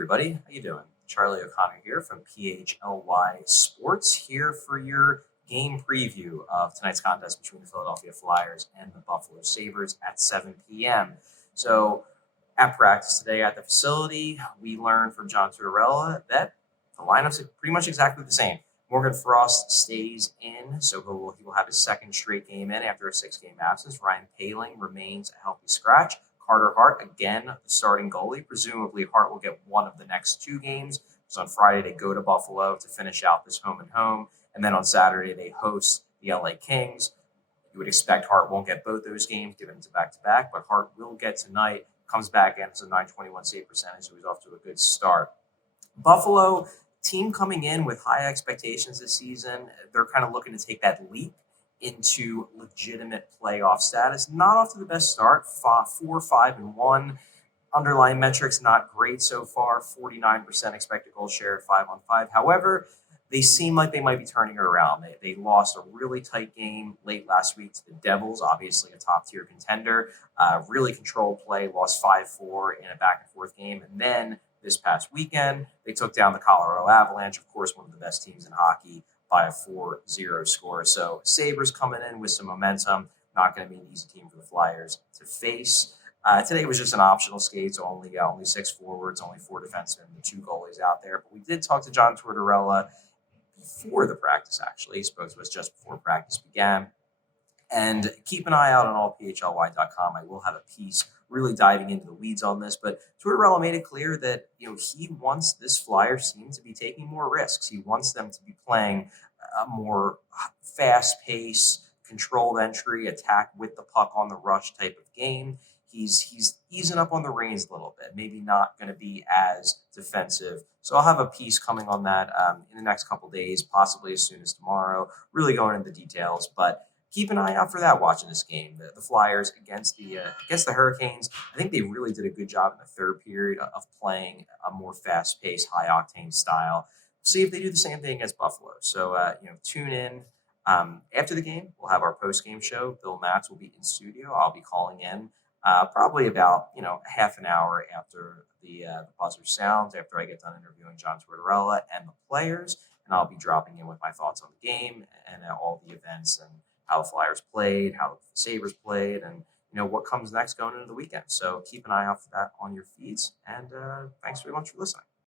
everybody, how you doing? Charlie O'Connor here from PHLY Sports, here for your game preview of tonight's contest between the Philadelphia Flyers and the Buffalo Sabres at 7 p.m. So at practice today at the facility, we learned from John Tortorella that the lineups are pretty much exactly the same. Morgan Frost stays in, so he will have his second straight game in after a 6-game absence. Ryan Poehling remains a healthy scratch. Carter Hart, again, the starting goalie. Presumably, Hart will get one of the next 2 games. So on Friday, they go to Buffalo to finish out this home and home. And then on Saturday, they host the LA Kings. You would expect Hart won't get both those games, given it's a back-to-back, but Hart will get tonight. Comes back in as a .921 save percentage, so he's off to a good start. Buffalo, team coming in with high expectations this season. They're kind of looking to take that leap into legitimate playoff status. Not off to the best start. 4-5-1. Underlying metrics not great so far. 49% expected goal share at 5-on-5. However, they seem like they might be turning it around. They lost a really tight game late last week to the Devils, obviously a top-tier contender. Really controlled play, lost 5-4 in a back-and-forth game. And then this past weekend, they took down the Colorado Avalanche, of course, one of the best teams in hockey, by a 4-0 score. So Sabres coming in with some momentum. Not going to be an easy team for the Flyers to face. Today was just an optional skate, so only 6 forwards, only 4 defensemen, the 2 goalies out there. But we did talk to John Tortorella before the practice, actually. He spoke to us just before practice began. And keep an eye out on allphly.com. I will have a piece really diving into the weeds on this, but Tortorella made it clear that he wants this Flyers team to be taking more risks. He wants them to be playing a more fast-paced, controlled entry, attack with the puck on the rush type of game. He's easing up on the reins a little bit, maybe not going to be as defensive. So I'll have a piece coming on that in the next couple days, possibly as soon as tomorrow, really going into the details. But keep an eye out for that watching this game. The Flyers against the Hurricanes, I think they really did a good job in the third period of playing a more fast-paced, high-octane style. See if they do the same thing against Buffalo. So, tune in. After the game, we'll have our post-game show. Bill Matz will be in studio. I'll be calling in probably about, half an hour after the buzzer sounds, after I get done interviewing John Tortorella and the players. And I'll be dropping in with my thoughts on the game and all the events and how the Flyers played, how the Sabres played, and what comes next going into the weekend. So keep an eye out for that on your feeds. And thanks very much for listening.